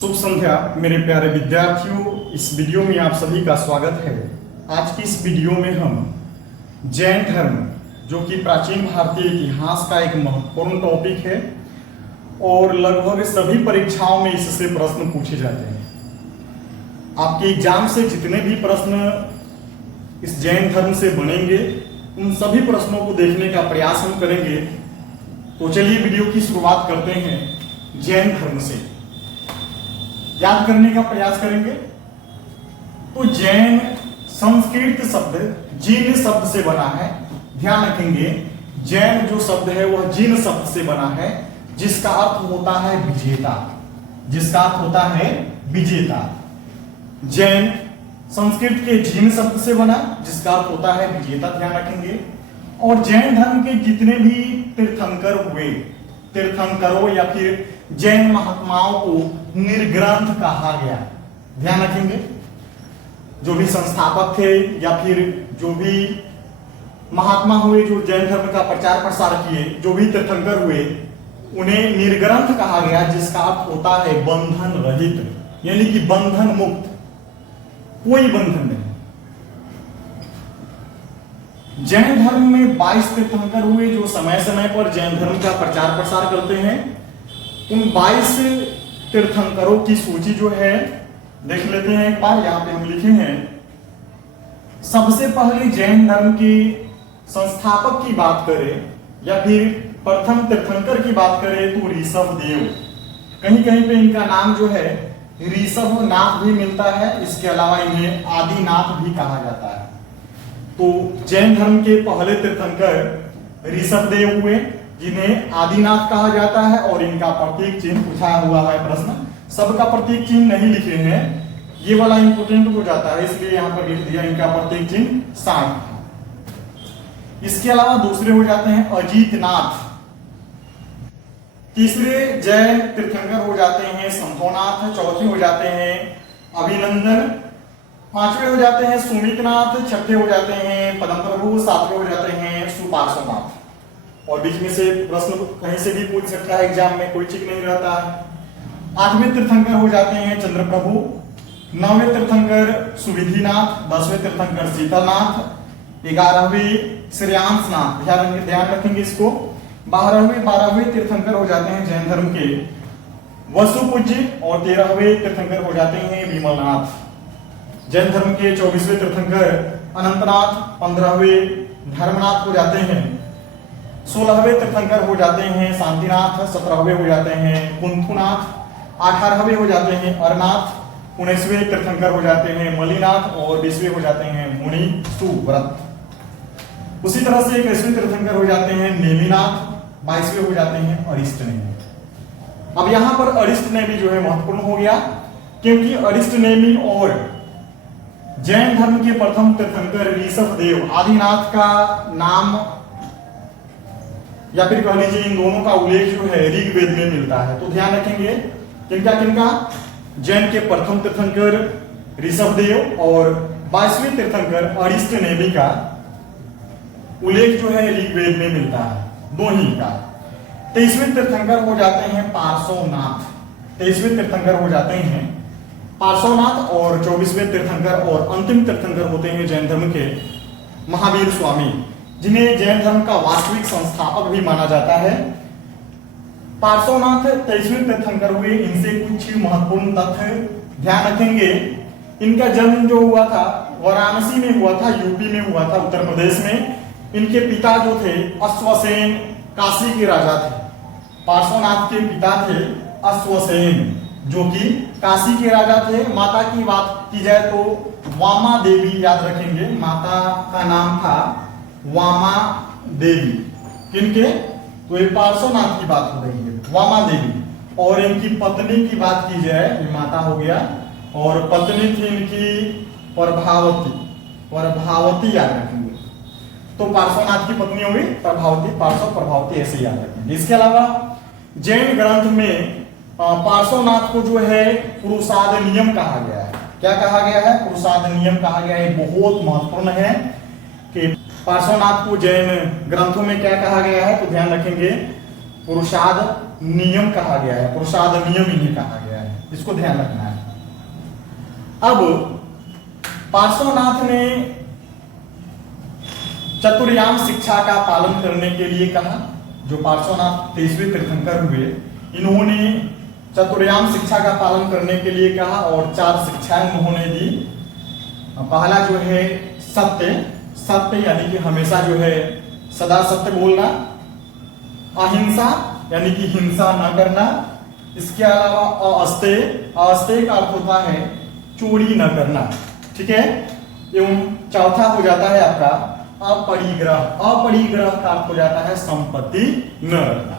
शुभ संध्या मेरे प्यारे विद्यार्थियों। इस वीडियो में आप सभी का स्वागत है। आज की इस वीडियो में हम जैन धर्म जो कि प्राचीन भारतीय इतिहास का एक महत्वपूर्ण टॉपिक है और लगभग सभी परीक्षाओं में इससे प्रश्न पूछे जाते हैं। आपके एग्जाम से जितने भी प्रश्न इस जैन धर्म से बनेंगे उन सभी प्रश्नों को देखने का प्रयास हम करेंगे। तो चलिए वीडियो की शुरुआत करते हैं जैन धर्म से। याद करने का प्रयास करेंगे। तो जैन संस्कृत शब्द जिन शब्द से बना है। ध्यान रखेंगे जैन जो शब्द है वह जिन शब्द से बना है जिसका अर्थ होता है विजेता। जिसका अर्थ होता है विजेता। जैन संस्कृत के जिन शब्द से बना जिसका अर्थ होता है विजेता। ध्यान रखेंगे। और जैन धर्म के जितने भी तीर्थंकर हुए, तीर्थंकरों या फिर जैन महात्माओं को निर्ग्रंथ कहा गया। ध्यान रखेंगे जो भी संस्थापक थे या फिर जो भी महात्मा हुए जो जैन धर्म का प्रचार प्रसार किए, जो भी तीर्थंकर हुए उन्हें निर्ग्रंथ कहा गया जिसका अर्थ होता है बंधन रहित, यानी कि बंधन मुक्त, कोई बंधन नहीं। जैन धर्म में 22 तीर्थंकर हुए जो समय समय पर जैन धर्म का प्रचार प्रसार करते हैं। उन 22 तीर्थंकरों की सूची जो है देख लेते हैं एक बार। यहां पे हम लिखे हैं। सबसे पहले जैन धर्म के संस्थापक की बात करें या फिर प्रथम तीर्थंकर की बात करें तो ऋषभ देव। कहीं कहीं पे इनका नाम जो है ऋषभ नाथ भी मिलता है। इसके अलावा इन्हें आदिनाथ भी कहा जाता है। तो जैन धर्म के पहले तीर्थंकर ऋषभ देव हुए जिन्हें आदिनाथ कहा जाता है। और इनका प्रतीक चिन्ह पूछा हुआ है प्रश्न। सबका प्रतीक चिन्ह नहीं लिखे हैं, ये वाला इंपोर्टेंट हो जाता है इसलिए यहां पर लिख दिया। इनका प्रतीक चिन्ह सांड था। इसके अलावा दूसरे हो जाते हैं अजीतनाथ। तीसरे जैन तीर्थंकर हो जाते हैं शंभोनाथ। चौथे हो जाते हैं अभिनंदन। पांचवे हो जाते हैं सुमितनाथ। छठे हो जाते हैं पद्मप्रभु। सातवें हो जाते हैं सुपार्श्वनाथ। और बीच में से प्रश्न कहीं से भी पूछ सकता है एग्जाम में, कोई ठीक नहीं रहता है। आठवें तीर्थंकर हो जाते हैं चंद्रप्रभु। नौवें तीर्थंकर सुविधिनाथ। 10वें तीर्थंकर शीतलनाथ। 11वें श्रेयांसनाथ। ध्यान रखेंगे इसको। 12वें तीर्थंकर हो जाते हैं जैन धर्म के वसुपूज्य। और 13वें तीर्थंकर हो जाते हैं विमलनाथ। जैन धर्म के 24वें तीर्थंकर अनंतनाथ। 15वें धर्मनाथ हो जाते हैं। 16वें तीर्थंकर हो जाते हैं शांतिनाथ। 17वें हो जाते हैं कुंथुनाथ। 18वें हो जाते हैं अरनाथ। 19वें तीर्थंकर हो जाते हैं मलिनाथ। और 20वें हो जाते हैं मुनि सुव्रत। उसी तरह से 21वें तीर्थंकर हो जाते हैं नेमिनाथ। 22वें हो जाते हैं अरिष्ट नेमि। अब यहां पर अरिष्ट नेमि जो है महत्वपूर्ण हो गया क्योंकि अरिष्ट नेमि और जैन धर्म के प्रथम तीर्थंकर ऋषभ देव आदिनाथ का नाम या फिर कह लीजिए इन दोनों का उल्लेख जो है ऋग्वेद में मिलता है। तो ध्यान रखेंगे किनका किनका, जैन के प्रथम तीर्थंकर ऋषभ देव और 22वें तीर्थंकर अरिष्ट नेमि का उल्लेख जो है ऋग्वेद में मिलता है, दो ही का। 23वें तीर्थंकर हो जाते हैं पार्श्वनाथ। 23वें तीर्थंकर हो जाते हैं पार्श्वनाथ। और 24वें तीर्थंकर और अंतिम तीर्थंकर होते हैं जैन धर्म के महावीर स्वामी, जिन्हें जैन धर्म का वास्तविक संस्थापक भी माना जाता है। पार्श्वनाथ 23वें तीर्थंकर हुए। इनसे कुछ महत्वपूर्ण तथ्य ध्यान रखेंगे। इनका जन्म जो हुआ था वाराणसी में हुआ था, यूपी में हुआ था, उत्तर प्रदेश में। इनके पिता जो थे अश्वसेन काशी के राजा थे। पार्श्वनाथ के पिता थे अश्वसेन जो कि काशी के राजा थे। माता की बात की जाए तो वामा देवी याद रखेंगे। माता का नाम था वामा देवी। किनके, तो ये पार्श्वनाथ की बात हो रही है, वामा देवी। और इनकी पत्नी की बात की जाए, ये माता हो गया और पत्नी थी इनकी प्रभावती। प्रभावती याद रखेंगे। तो पार्श्वनाथ की पत्नी होगी प्रभावती, पार्श्व प्रभावती ऐसे याद रखेंगे। इसके अलावा जैन ग्रंथ में पार्श्वनाथ को जो है पुरुषाद नियम कहा गया है। क्या कहा गया है, पुरुषाद नियम कहा गया है। बहुत महत्वपूर्ण है कि पार्श्वनाथ को जैन ग्रंथों में क्या कहा गया है, तो ध्यान रखेंगे पुरुषाद नियम कहा गया है। पुरुषाद नियम इन्हें कहा गया है। इसको ध्यान रखना है। अब पार्श्वनाथ ने चतुर्याम शिक्षा का पालन करने के लिए कहा। जो पार्श्वनाथ 23वें तीर्थंकर हुए, इन्होंने चतुर्याम शिक्षा का पालन करने के लिए कहा और 4 शिक्षाएं उन्होंने दी। पहला जो है सत्य, सत्य यानी कि हमेशा जो है सदा सत्य बोलना। अहिंसा यानी कि हिंसा न करना। इसके अलावा अस्तेय, अस्तेय का अर्थ होता है चोरी न करना, ठीक है। एवं चौथा हो जाता है आपका अपरिग्रह, अपरिग्रह का अर्थ हो जाता है संपत्ति न रखना।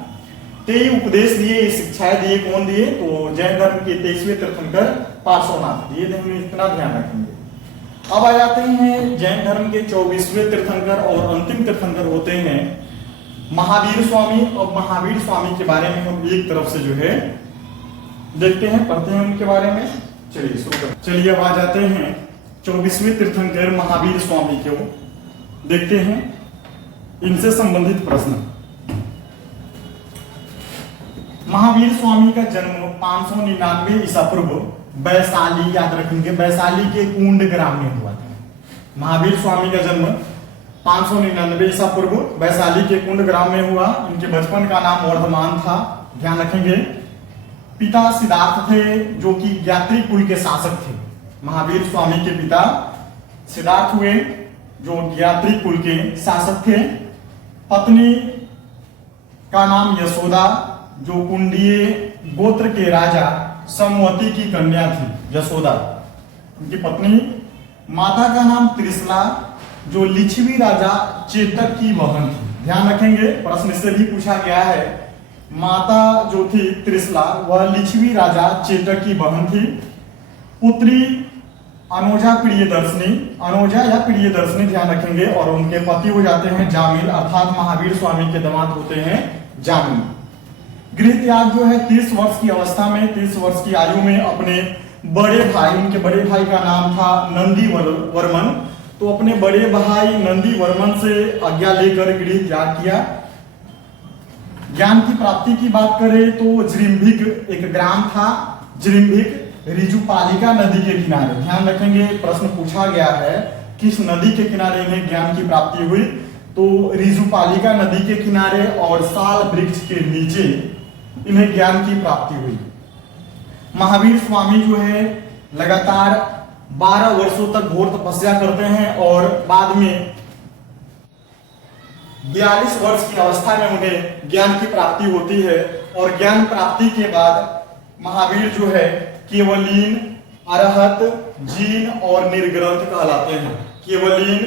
तो ये उपदेश दिए, ये शिक्षाएं दिए, कौन दिए? तो जैन धर्म के 23वें तीर्थंकर पार्श्वनाथ दिए। इतना ध्यान रखेंगे। अब आ जाते हैं जैन धर्म के 24वें तीर्थंकर और अंतिम तीर्थंकर होते हैं महावीर स्वामी। और महावीर स्वामी के बारे में हम एक तरफ से जो है देखते हैं, पढ़ते हैं उनके बारे में। चलिए शुरू करते। चलिए अब आ जाते हैं 24वें तीर्थंकर महावीर स्वामी को देखते हैं, इनसे संबंधित प्रश्न। महावीर स्वामी का जन्म 599 ईसा पूर्व वैशाली, याद रखेंगे, वैशाली के कुंड ग्राम में हुआ था। महावीर स्वामी का जन्म 599 ईसा पूर्व वैशाली के कुंड ग्राम में हुआ। इनके बचपन का नाम वर्धमान था, ध्यान रखेंगे। पिता सिद्धार्थ थे, जो कि ज्ञात्री कुल के शासक थे। महावीर स्वामी के पिता सिद्धार्थ हुए, जो ज्ञात्री कुल के शासक थे। पत्नी का नाम यशोदा, जो कुंडीय गोत्र के राजा समवती की कन्या थी, यशोदा उनकी पत्नी। माता का नाम त्रिशला, जो लिच्छवी राजा चेतक की बहन थी। ध्यान रखेंगे, प्रश्न से भी पूछा गया है। माता जो थी त्रिशला, वह लिच्छवी राजा चेतक की बहन थी। पुत्री अनोजा प्रियदर्शनी, अनोजा या प्रियदर्शनी, ध्यान रखेंगे। और उनके पति हो जाते हैं जामिल, अर्थात महावीर स्वामी के दामाद होते हैं जामिल। गृह त्याग जो है 30 वर्ष की अवस्था में, 30 वर्ष की आयु में अपने बड़े भाई, उनके बड़े भाई का नाम था नंदी वर्मन, तो अपने बड़े भाई नंदी वर्मन से आज्ञा लेकर गृह त्याग किया। ज्ञान की प्राप्ति की बात करें तो जृंभिक एक ग्राम था, जृंभिक ऋजुपालिका नदी के किनारे। ध्यान रखेंगे, प्रश्न पूछा गया है किस नदी के किनारे इन्हें ज्ञान की प्राप्ति हुई, तो ऋजुपालिका नदी के किनारे और साल वृक्ष के नीचे इन्हें ज्ञान की प्राप्ति हुई। महावीर स्वामी जो है लगातार 12 वर्षों तक घोर तपस्या करते हैं और बाद में 42 वर्ष की अवस्था में उन्हें ज्ञान की प्राप्ति होती है। और ज्ञान प्राप्ति के बाद महावीर जो है केवलीन, अरहत, जीन और निर्ग्रंथ कहलाते हैं। केवलीन,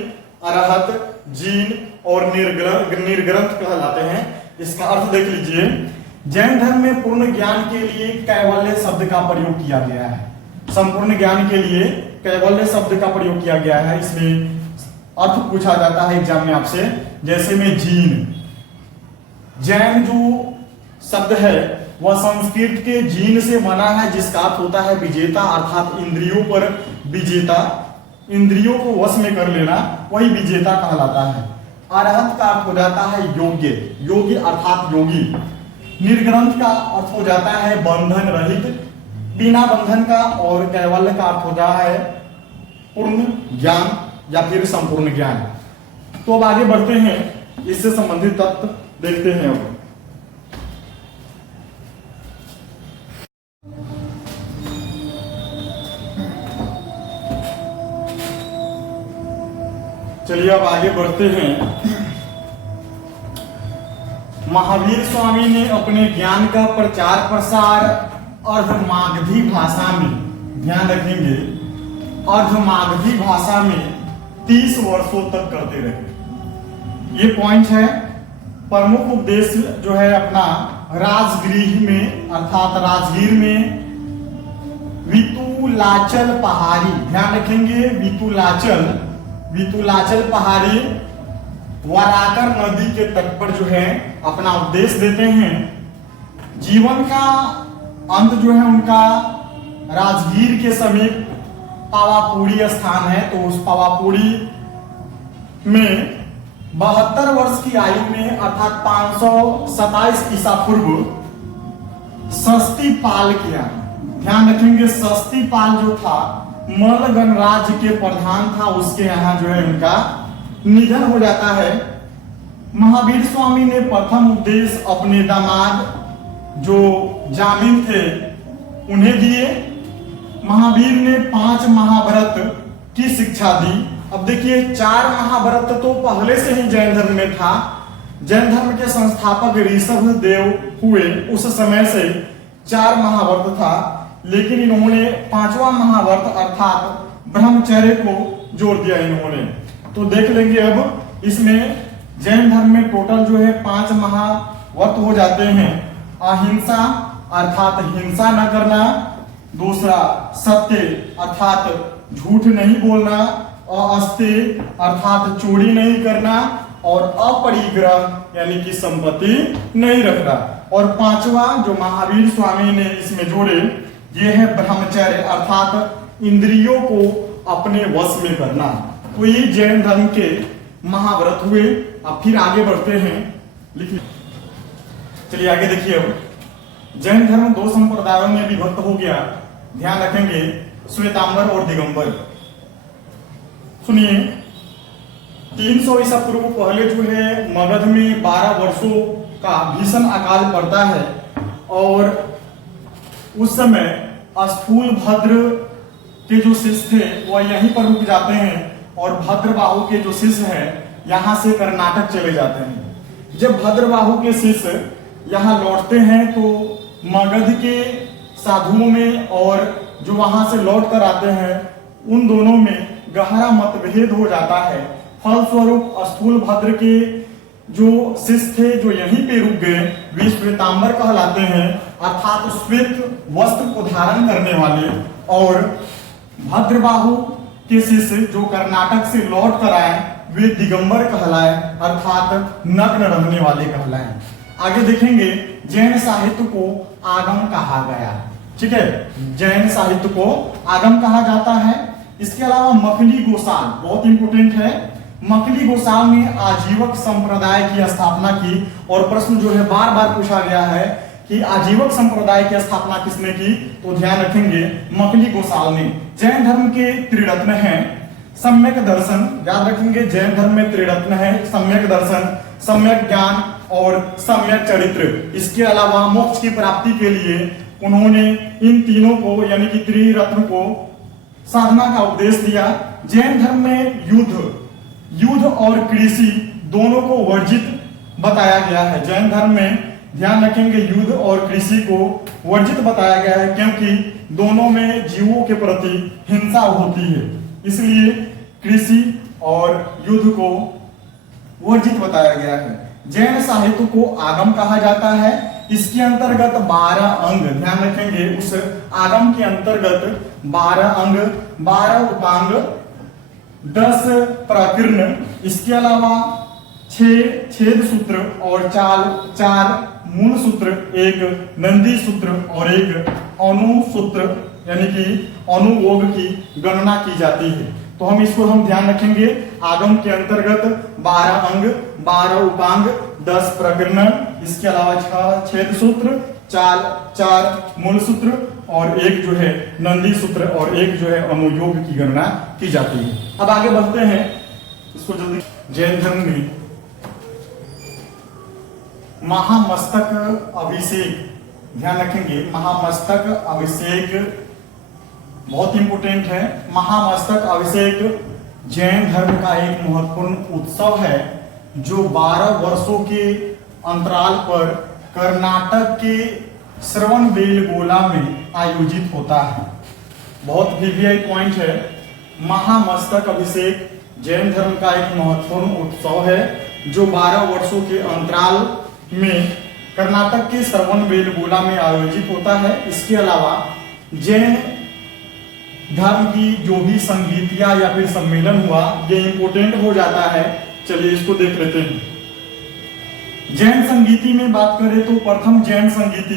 अरहत, जीन और निर्ग्रंथ कहलाते हैं। इसका अर्थ देख लीजिए। जैन धर्म में पूर्ण ज्ञान के लिए कैवल्य शब्द का प्रयोग किया गया है। संपूर्ण ज्ञान के लिए कैवल्य शब्द का प्रयोग किया गया है। इसमें अर्थ पूछा जाता है एग्जाम में आपसे, जैसे में जीन। जैन जो शब्द है वह संस्कृत के जीन से बना है, जिसका अर्थ होता है विजेता, अर्थात इंद्रियों पर विजेता, इंद्रियों को वश में कर लेना, वही विजेता कहलाता है। अरहत का अर्थ हो जाता है योग्य, योग्य अर्थात योगी। निर्ग्रंथ का अर्थ हो जाता है बंधन रहित, बिना बंधन का। और कैवल्य का अर्थ होता है पूर्ण ज्ञान या फिर संपूर्ण ज्ञान। तो अब आगे बढ़ते हैं, इससे संबंधित तत्व देखते हैं। अब चलिए अब आगे बढ़ते हैं। महावीर स्वामी ने अपने ज्ञान का प्रचार प्रसार अर्धमागधी भाषा में, ध्यान रखेंगे, अर्धमागधी भाषा में 30 वर्षों तक करते रहे। ये पॉइंट है। प्रमुख उपदेश जो है अपना राजगृह में, अर्थात राजगीर में वितुलाचल पहाड़ी, ध्यान रखेंगे, वितुलाचल पहाड़ी वराकर नदी के तट पर जो है अपना उपदेश देते हैं। जीवन का अंत जो है उनका राजगीर के समीप पावापुरी स्थान है। तो उस पावापुरी में 72 वर्ष की आयु में, अर्थात 527 ईसा पूर्व, सस्ती पाल किया। ध्यान रखेंगे सस्तीपाल जो था मल्ल गणराज्य के प्रधान था, उसके यहाँ जो है उनका निधन हो जाता है। महावीर स्वामी ने प्रथम उपदेश अपने दामाद जो जामिन थे उन्हें दिए। महावीर ने 5 महाव्रत की शिक्षा दी। अब देखिए 4 महाव्रत तो पहले से ही जैन धर्म में था। जैन धर्म के संस्थापक ऋषभ देव हुए, उस समय से 4 महाव्रत था, लेकिन इन्होंने 5वां महाव्रत अर्थात ब्रह्मचर्य को जोड़ दिया इन्होंने। तो देख लेंगे अब इसमें जैन धर्म में टोटल जो है 5 महाव्रत हो जाते हैं। अहिंसा अर्थात हिंसा न करना, दूसरा सत्य अर्थात झूठ नहीं बोलना, अस्तेय अर्थात चोरी नहीं करना, और अपरिग्रह यानी कि संपत्ति नहीं रखना। और 5वां जो महावीर स्वामी ने इसमें जोड़े ये है ब्रह्मचर्य अर्थात इंद्रियों को अपने वश में करना। तो ये जैन धर्म के महाव्रत हुए। अब फिर आगे बढ़ते हैं, लिखिए। चलिए आगे देखिए। अब जैन धर्म 2 संप्रदायों में विभक्त हो गया। ध्यान रखेंगे श्वेतांबर और दिगंबर। सुनिए 300 ईसा पूर्व पहले जो है मगध में 12 वर्षों का भीषण अकाल पड़ता है, और उस समय स्थूल भद्र के जो शिष्य थे वह यहीं पर रुक जाते हैं, और भद्रबाहु के जो शिष्य हैं यहाँ से कर्नाटक चले जाते हैं। जब भद्रबाहु के शिष्य यहाँ लौटते हैं तो मगध के साधुओं में और जो वहां से लौट कर आते हैं उन दोनों में गहरा मतभेद हो जाता है। फलस्वरूप स्थूल भद्र के जो शिष्य थे जो यहीं पे रुक गए वे श्वेतांबर कहलाते हैं, अर्थात श्वेत वस्त्र को धारण करने वाले, और भद्रबाहु के शिष्य जो कर्नाटक से लौट कर आए वे दिगंबर कहलाए, अर्थात नग्न रहने वाले कहलाए। आगे देखेंगे जैन साहित्य को आगम कहा गया। ठीक है, जैन साहित्य को आगम कहा जाता है। इसके अलावा मखली गोसाल बहुत इंपोर्टेंट है। मखली गोसाल ने आजीवक संप्रदाय की स्थापना की, और प्रश्न जो है बार बार पूछा गया है कि आजीवक संप्रदाय की स्थापना किसने की, तो ध्यान रखेंगे मखली गोसाल ने। जैन धर्म के त्रिरत्न हैं सम्यक दर्शन, याद रखेंगे जैन धर्म में त्रिरत्न है सम्यक दर्शन, सम्यक ज्ञान और सम्यक चरित्र। इसके अलावा मोक्ष की प्राप्ति के लिए उन्होंने इन तीनों को यानी कि त्रिरत्न को साधना का उपदेश दिया। जैन धर्म में युद्ध और कृषि दोनों को वर्जित बताया गया है। जैन धर्म में ध्यान रखेंगे युद्ध और कृषि को वर्जित बताया गया है, क्योंकि दोनों में जीवों के प्रति हिंसा होती है, इसलिए कृषि और युद्ध को वर्जित बताया गया है। जैन साहित्य को आगम कहा जाता है। इसके अंतर्गत 12 अंग, ध्यान रखेंगे उस आगम के अंतर्गत 12 अंग, 12 उपांग, 10 प्रकीर्ण, इसके अलावा 6 छेद सूत्र और 4 मूल सूत्र, 1 नंदी सूत्र और 1 अनुसूत्र यानी कि अनुयोग की गणना की जाती है। तो हम इसको ध्यान रखेंगे। आगम के अंतर्गत 12 अंग, 12 उपांग, 10 प्रकीर्ण, इसके अलावा 6 छेद सूत्र, 4 मूल सूत्र और 1 जो है नंदी सूत्र और 1 जो है अनुयोग की गणना की जाती है। अब आगे बढ़ते हैं, इसको जल्दी। जैन धर्म में महामस्तक अभिषेक, ध्यान रखेंगे महामस्तक अभिषेक बहुत इंपोर्टेंट है। महामस्तक अभिषेक जैन धर्म का एक महत्वपूर्ण उत्सव है जो 12 वर्षों के अंतराल पर कर्नाटक के श्रवणबेलगोला में आयोजित होता है। बहुत वीवीआई पॉइंट है। महामस्तक अभिषेक जैन धर्म का एक महत्वपूर्ण उत्सव है जो 12 वर्षों के अंतराल में कर्नाटक के श्रवणबेलगोला में आयोजित होता है। इसके अलावा जैन धर्म की जो भी संगीतिया या फिर सम्मेलन हुआ ये इंपोर्टेंट हो जाता है। चलिए इसको देख लेते हैं। जैन संगीति में बात करें तो प्रथम जैन संगीति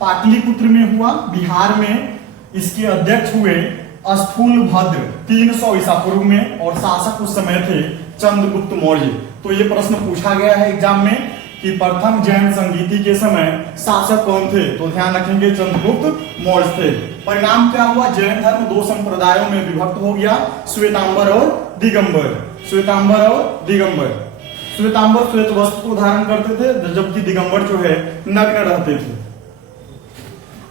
पाटलिपुत्र में हुआ, बिहार में। इसके अध्यक्ष हुए स्थूल भद्र 300 ईसा पूर्व में, और शासक उस समय थे चंद्रगुप्त मौर्य। तो ये प्रश्न पूछा गया है एग्जाम में कि प्रथम जैन संगीति के समय शासक कौन थे, तो ध्यान रखेंगे चंद्रगुप्त मौर्य थे। परिणाम क्या हुआ, जैन धर्म दो संप्रदायों में विभक्त हो गया, श्वेतांबर और दिगंबर। श्वेतांबर और दिगंबर। श्वेतांबर श्वेत वस्त्र को धारण करते थे, जबकि दिगंबर जो है नग्न रहते थे।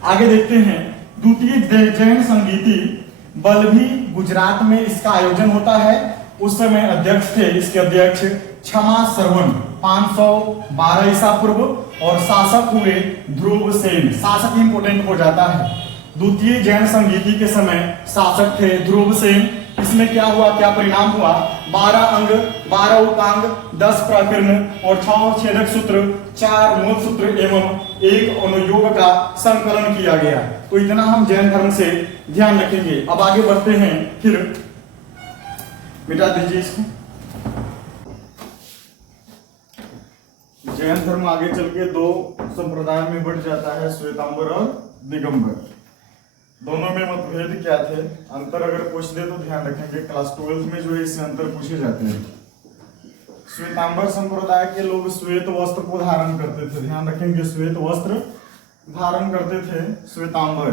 आगे देखते हैं, द्वितीय जैन संगीति बल्लभी गुजरात में इसका आयोजन होता है। उस समय अध्यक्ष थे, इसके अध्यक्ष क्षमा श्रवण 512 ईसा पूर्व, और शासक हुए ध्रुव सेन। शासक इंपोर्टेंट हो जाता है। द्वितीय जैन संगीति के समय शासक थे ध्रुव सेन। इसमें क्या हुआ, क्या परिणाम हुआ, 12 अंग, 12 उपांग, 10 प्रकीर्ण और 6 छेदक सूत्र, 4 मूल सूत्र एवं 1 अनुयोग का संकलन किया गया। तो इतना हम जैन धर्म से ध्यान रखेंगे। अब आगे बढ़ते हैं, फिर मिटा दीजिए इसको। जैन धर्म आगे चल के दो संप्रदाय में बढ़ जाता है, श्वेतांबर और दिगंबर। दोनों में मतभेद क्या थे, अंतर अगर पूछ दे तो ध्यान रखेंगे, क्लास 12 में जो है इससे अंतर पूछे जाते हैं। श्वेतांबर संप्रदाय के लोग श्वेत वस्त्र को धारण करते थे, ध्यान रखेंगे, श्वेत वस्त्र धारण करते थे श्वेतांबर।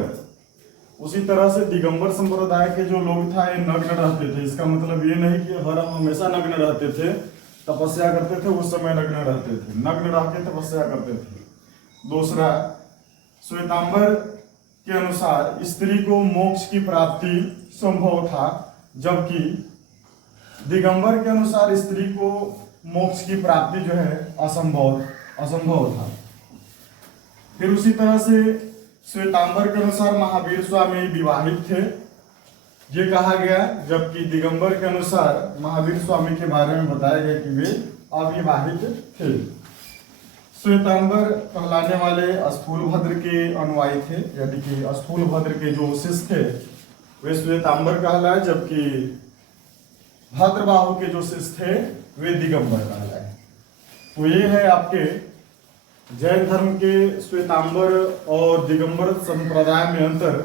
उसी तरह से दिगंबर संप्रदाय के जो लोग था ये नग्न रहते थे। इसका मतलब ये नहीं कि हर हमेशा नग्न रहते थे, तपस्या करते थे, उस समय नग्न रहते थे, नग्न रह के तपस्या करते थे। दूसरा, श्वेतांबर के अनुसार स्त्री को मोक्ष की प्राप्ति संभव था, जबकि दिगंबर के अनुसार स्त्री को मोक्ष की प्राप्ति जो है असंभव था। फिर उसी तरह से श्वेतांबर के अनुसार महावीर स्वामी विवाहित थे, ये कहा गया, जबकि दिगंबर के अनुसार महावीर स्वामी के बारे में बताया गया कि वे अविवाहित थे। श्वेतांबर कहलाने वाले स्थूलभद्र के अनुयायी थे, यानी कि स्थूलभद्र के जो शिष्य थे वे श्वेतांबर कहलाए, जबकि भद्रबाहु के जो शिष्य थे वे दिगंबर कहलाए। तो ये है आपके जैन धर्म के श्वेतांबर और दिगंबर संप्रदाय में अंतर।